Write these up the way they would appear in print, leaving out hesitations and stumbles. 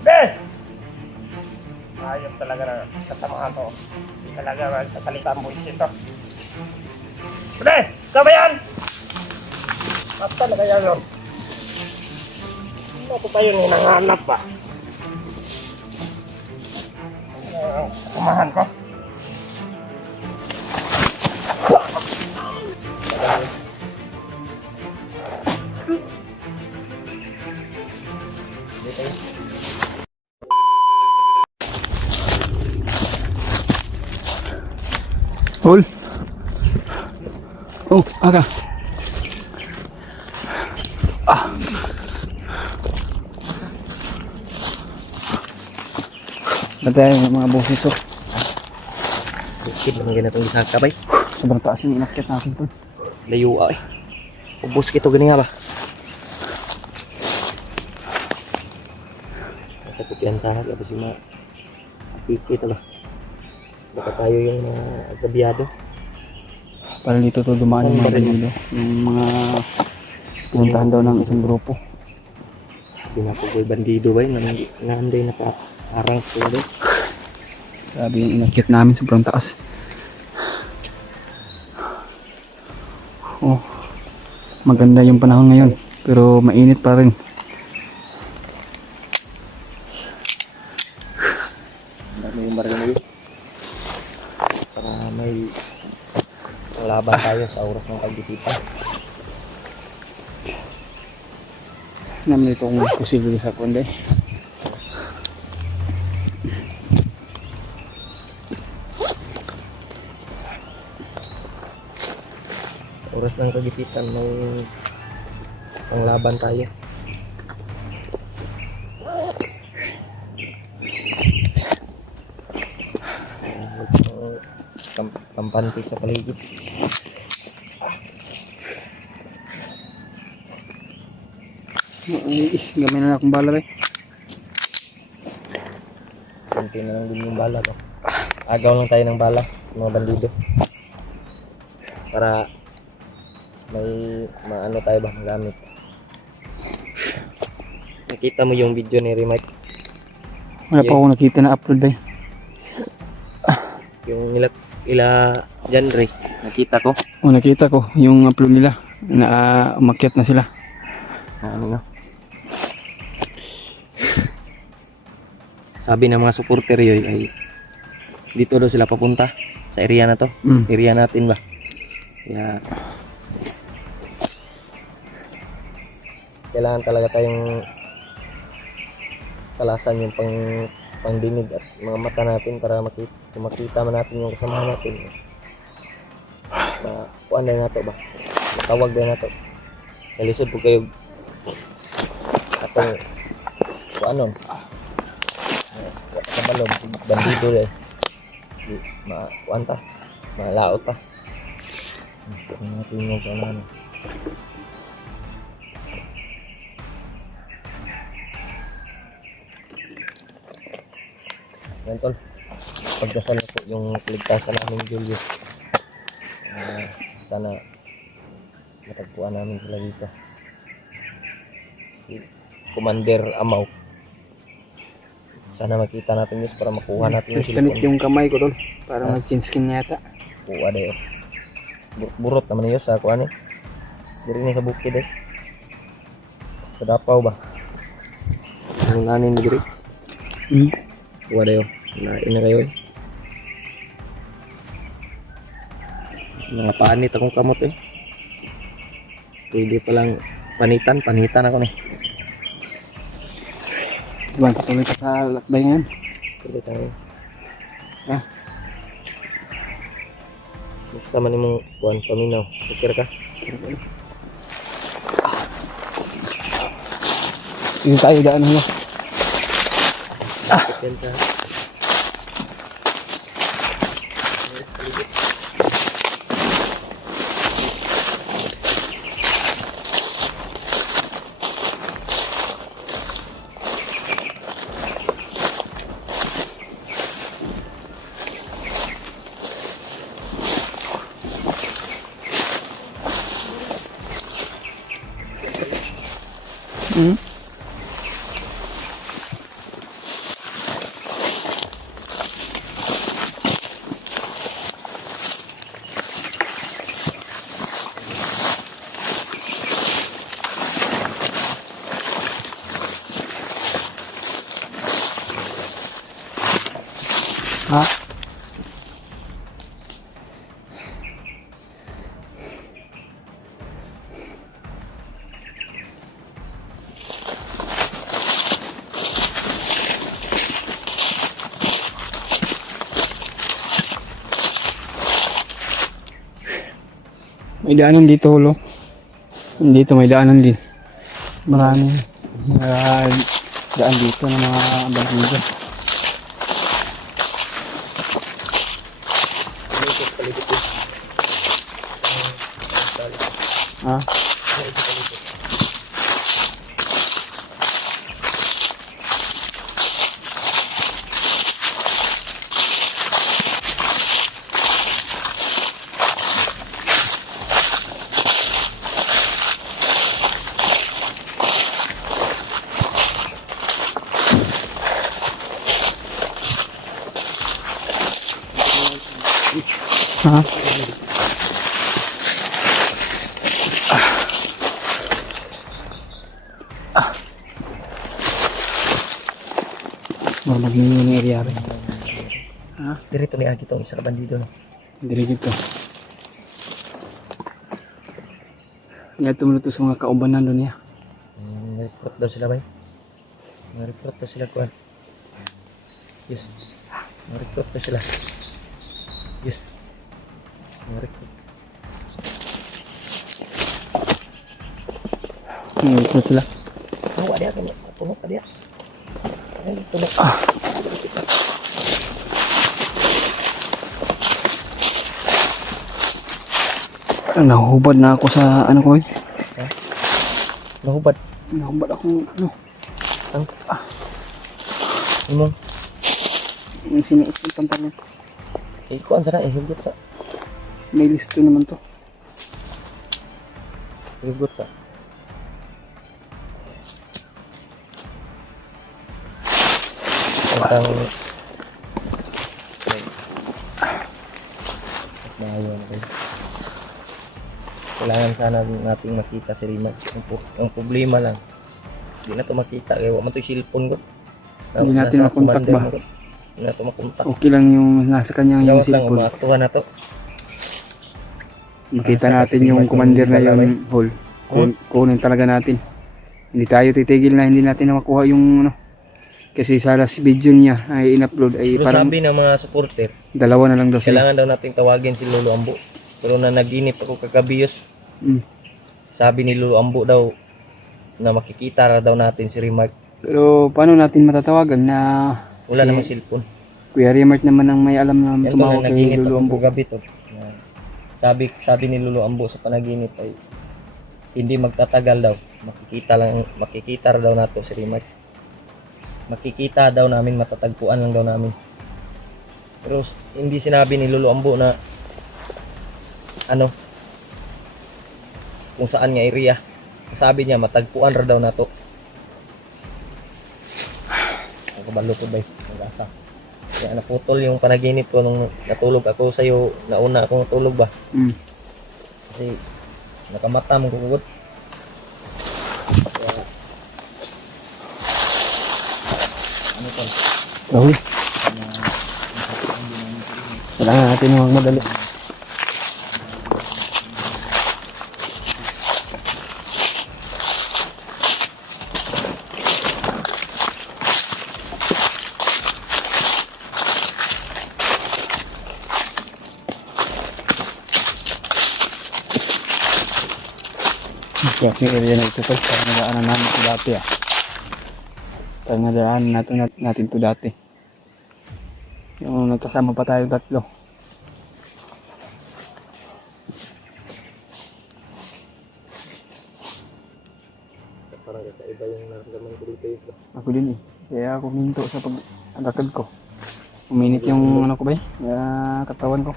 Be! Ayos talaga na kasama ko. Hindi talaga magsasalita ang buwis ito. Be! Ikaw ba yan? Basta na kaya yun? Ano pa yun hinanganap ba? Kasamahan ko. Hol. Oh, aga. Natay yung mga boses oh. Bukid lang ganitong isang kabay. Sobrang taas yung inakyat natin tol. Layo ay. Ubus kito gani nga ba? Nasa pupian sa hag. Apa si mga pikit ba? Baka tayo yung agabiyado. Para dito to dumaan yung mga bandido. Yung mga pinuntahan daw ng isang grupo. Pinapugoy bandido ba yun? Nanday naka-arang ko doon. Grabe yung inakyat namin, sobrang taas. Oh, maganda yung panahon ngayon, pero mainit pa rin. Dami yung marinig. Para may laban tayo sa oras ng kagipitan. Namin ito kung posible sa kundi. Oras ng kagipitan may panglaban tayo. Kampanti sa paligid. Gamay na akong bala eh. Kunti na lang din yung bala to. Agaw lang tayo ng bala, mga bandido. Para may maano tayo ba magamit. Nakita mo yung video ni Remite? Wala pa akong nakita na upload eh. Yung ila genre, nakita ko. Oh, nakita ko yung upload nila na umakyat na sila. Ano nga? Sabi ng mga supporter yoy ay dito daw sila papunta sa area na to. Area natin ba? Kaya kailangan talaga tayong kalasan yung pangdinig at mga mata natin para makita man natin yung kasamahan natin. Kuan na nato ba? Tawag na nato. Nalisod po kayo atong kuanon. Kabalog bandido eh. Kuan ta. Malaot pa. Natin yung kanan. Yan tol, pagdasal na po yung kaligtasan namin Julio. Sana matagpuan namin sila dito. Si Commander Amaw. Sana makita natin yun para makuha natin yung Kanit silikon. yung kamay ko tol, parang nag-chin skin yata. Kuha dayo. Burot naman yun sa kuha ni. Diri ni sa bukid eh. Sa Dapaw ba? Yung anin ni diri. Kuha dayo. Nain na kayo eh. Napanit akong kamot eh. Pwede palang panitan ako nih. Diba, patuloy ka sa lakbay ngayon. Pwede tayo. Ah. Basta man yung kuhan paminaw. Pikir ka? Yung tayo daan mo. Pikir ka. Ha? May daanan dito, Hulo. Dito may daanan din. Maraming mga daan dito ng mga bangkido. Ha? Ha? Magmaging yung area rin. Ha? Dirito ni Agi tong isa ka bandido no. Diri dito. Nga tumulo to sa mga kaubanan doon niya. Report daw sila bay. Report daw sila kuan. Yes. Report daw sila. Yes. Report. Ito sila. Awa dia kan. Tunok ka dia. Ay, tunok. Nahubad na ako sa ano ko eh. Nahubad. Nahubad ako ano. Ang imong Yung sinuot ng pantalon. kuan sana hugot sa. May listo naman to. Hugot sa. Ang Mayo na rin. Kailangan sana nating makita si Rimag. Ang problema lang, hindi na ito makita. Kaya wala man ito yung cellphone ko. Hindi natin Nasa makontak commander ba? mo ko. Hindi na ito makontak. Okay lang yung nasa kanya yung Gawas lang, cellphone. umaaktuhan na to. Makita Nasa natin kasi yung may commander na dalaway. yun, Hol. Kunin talaga natin. Hindi tayo titigil na hindi natin na makuha yung ano. Kasi sa last video niya ay in-upload ay Pero parang sabi ng mga supporter, dalawa na lang daw sila. kailangan daw nating tawagin si Lolo Ambo. Pero na naginip ako kagabiyos, Mm. sabi ni Lolo Ambo daw na makikita ra daw natin si Rimag. Pero paano natin matatawagan na Wala si namang cellphone. Kuya Remart naman ang may alam na Yan tumawag ba kay naginip Lolo ako Ambo. kagabi to. Sabi ni Lolo Ambo sa panaginip ay hindi magtatagal daw. Makikita ra daw nato si Rimag. Makikita daw namin, matatagpuan lang daw namin. Pero hindi sinabi ni Lolo Ambo na ano kung saan nga area. Sabi niya matagpuan ra daw nato. Nakabalo ko ba? Nagasa. Kaya naputol yung panaginip ko nung natulog ako sa iyo, nauna akong natulog ba? Mm. Kasi nakamata mo kugod. Kaya, ano to? Uy. Kailangan natin magmadali. Kasi area na ito parang nadaanan namin ito dati ah. Parang nadaanan natin ito dati. Yung nagkasama pa tayo tatlo. Parang kakaiba yung naramdaman ko dito ito. Ako din eh. Kaya ako minto sa pag-agakad ko. Uminit yung ano ko ba eh? Katawan ko.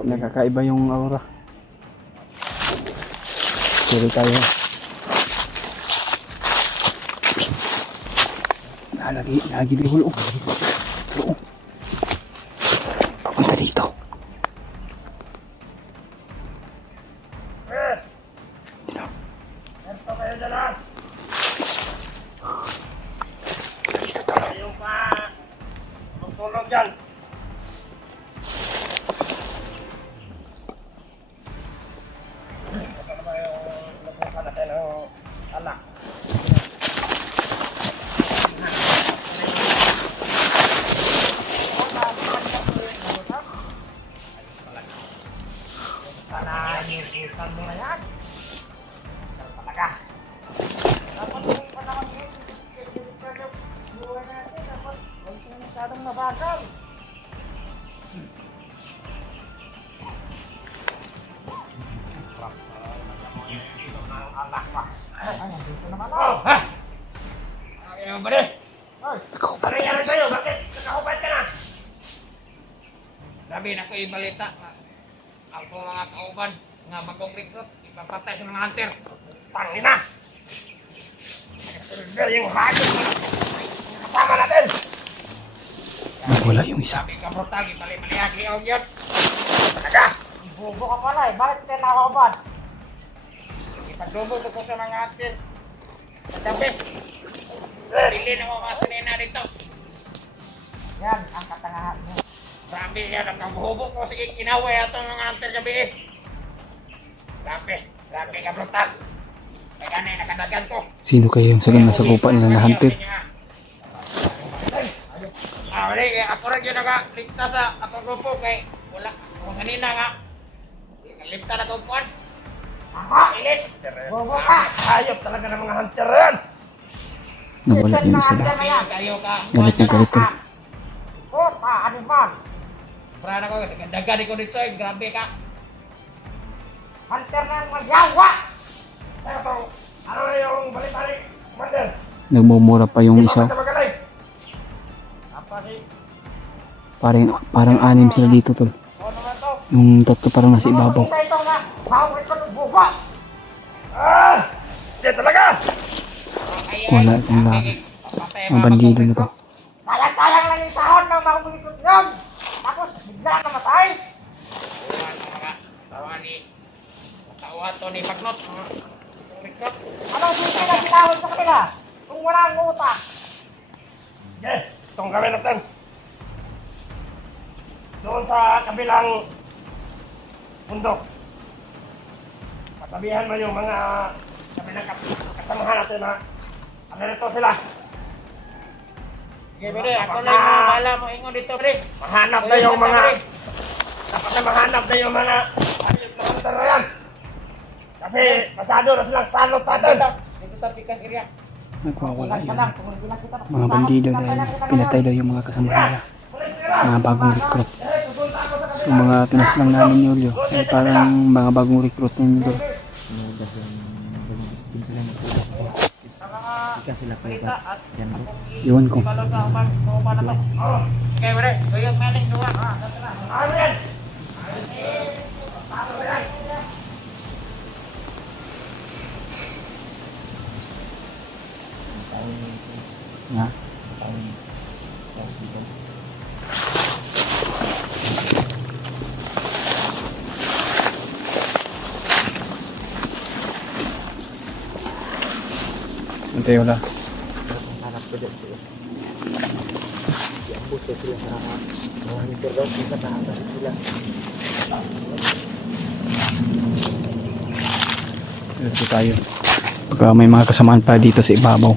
Nakakaiba yung aura. Tuloy tayo. Lagi di hulo. Hulo. Papunta dito. Ito kayo dala. Dito tara. Yung pa. Magtulog dyan. Ito naman yung nabukan natin ng anak. Sana inuusan mo na yan. Ganun talaga. Dapat yung panahon yun, buhay natin, dapat huwag siya masyadong mabagal. Alak pa. Ay, nandito naman ako. Ha? Ayaw ba rin? Ano yan sa'yo? Bakit? Nakakupad ka na? Sabi na ko yung balita. Ang mga kauban, nga bagong recruit, ipapatay sa mga hunter. Pangina! Nagkasurga yung hagod na kasama natin! Wala yung isa. Sabi ka brutag, ipali-palihagi ako yun. Talaga! Ibubo ka pala eh, bakit ka nakauban? Ipagdubo ko sa mga hunter. Sa gabi. Pili na mga sinina dito. Yan, ang katangahan mo. Grabe yan, ang hubo ko. Sige, kinaway atong mga hunter gabi eh. Grabe ka brutal. Kaya ganay, nakadagan ko. Sino kaya yung sagang nasa kupa nila na hunted? Wala, ako rin yung nakaligtas sa atong grupo kay wala, kung kanina nga. Nakaligtas na kong kuwan. Aha, ilis! Bobo ka! Ayop talaga ng mga hunter yan! Nawala yung isa daw. Kayo ka. Galit ng galit tol. Puta, animal! Parang ako, dagani ko dito eh, grabe ka. Hunter na magyawa! Ano na yung balik-balik, Commander? Nagmumura pa yung isa. Parang anim sila dito tol. Yung tatlo parang nasa ibabaw. Ah! Siya talaga! Wala itong laban. Mga bandido na to. Sayang-sayang lang yung sahod ng mga bulikot yun! Tapos bigla namatay! Tawa to ni Pagnot. Anong susi na sinahod sa kanila? Kung wala ang utak? Yes! Itong gawin natin. Doon sa kabilang bundok. Patabihan mo yung mga kabilang kasamahan natin na ano nito sila. Sige, pwede. Ako lang yung bala mo ingon dito, pwede. Mahanap na yung mga... Dapat na mahanap na yung mga... Ayun na kanta na yan. Kasi masyado na silang salot sa atin. Dito sa pikas area. Nagwawala yun. Mga bandido dahil pinatay daw yung mga kasama nila. Mga bagong recruit. So mga pinaslang namin ni Julio. Ay parang mga bagong recruit na nyo. Iwan ko. Okay, pwede. Tuyog maling dua. Ano yan? Nga. Antay wala. Hanap ko dyan sila. Yung puso sila sa mga hunter daw. Isa na atas sila. Dito tayo. Pagka may mga kasamaan pa dito sa ibabaw.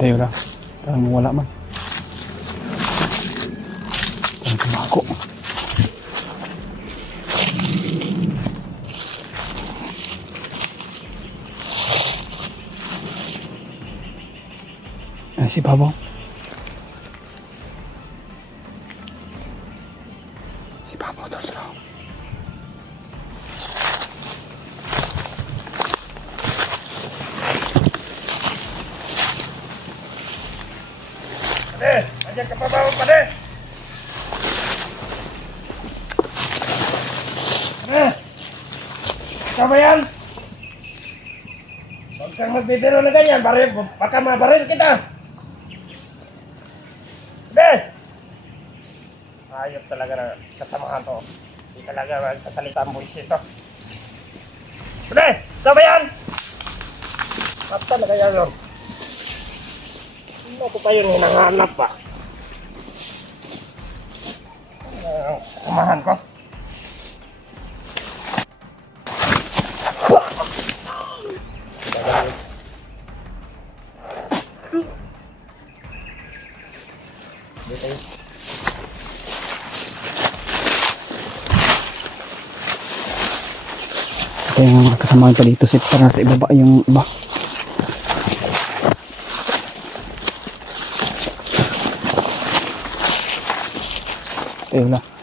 Antay wala. Parang wala man. Parang kumako. Si Babaw. Si Babaw talaga. Nandiyan ka pa ba, pare? Ikaw ba yan? Huwag kang magbibiro na ganyan, baril, baka mabaril kita. Be! Ayop talaga na kasamahan to. Hindi talaga magsasalita ang buwis ito. Be! Ikaw ba yan? At talaga yan yun. Ano ko pa yun hinanganap pa? Kasamahan ko. Ito yung mga kasamahan pa dito. Sit para sa ibaba yung iba. Ito yun lang.